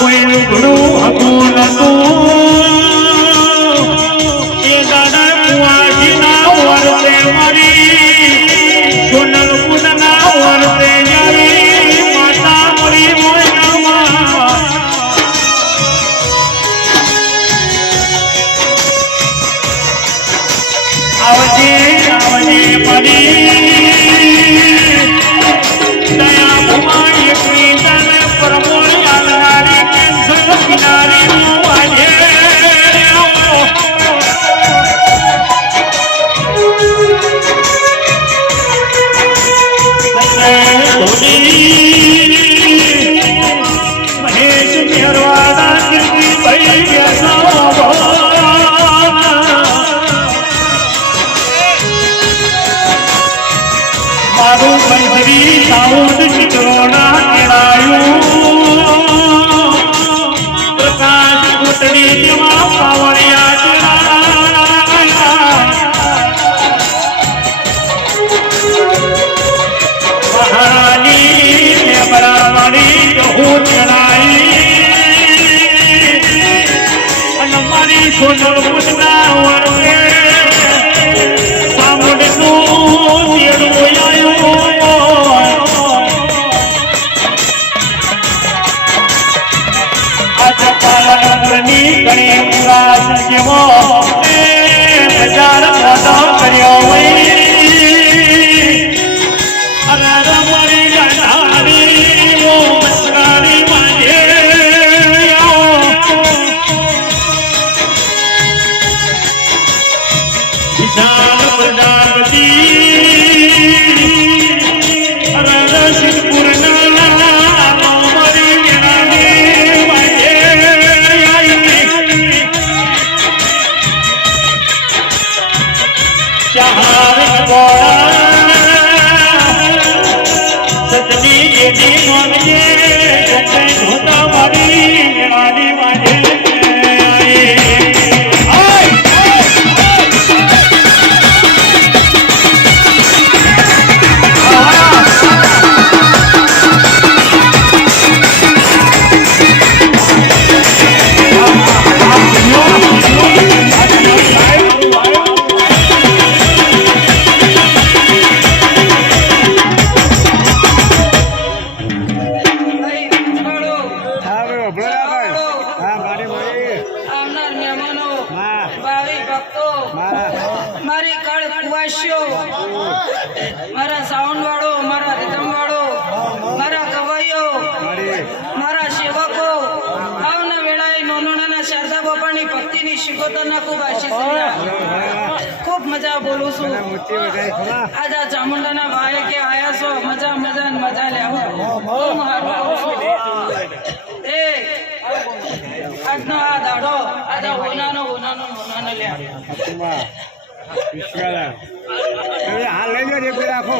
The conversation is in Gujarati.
કોઈ ઘડું હતું નતું એ દાડા કુવાજીના વર્તે મારી સોનલ પૂજના વર્તે જાવી માતા મળી મોયનામાં આવજે આવજે મારી દયા ભમાઈ પ્રીતને પરમોણી મારું મંજરી સાઉન્ડ ચિત્રોના કેળાયું પ્રકાશ કુટડી જેવા પાવળિયા મહારાણી ને બરાબરી હું ચડાઈ અને મારી સોનલ પૂજના વર્તે સામુંડનું તેડું પાલનપુરની ઘણી ઉદાસ જેવો બજાર મોટો કર્યો હોય અને રમણી જાનારી ઓ મસ્કારી માંગે વિશાલ પ્રજાપતિ રસિકપુરના સજની જેની મોનજે જતે ધોતા મારી મેળાની વાજે મારી કળ કુવાસ્યો મારા સાઉન્ડ વાળો મારા રીધમ વાળો મારા કવાઈઓ મારા સેવકો આવના વેળાએ નોનોના શારદા બાપાની ભક્તિની શિકોતરના ખૂબ આશીષ ખૂબ મજા બોલું છું આજ આ ચામુંડાના ભાઈ કે આયા છો મજા મજા ને મજા લેવા બહુ હારું એ આજનો આ દાડો આજે હોનાનો લ્યા હાલ લઈ લો રાખો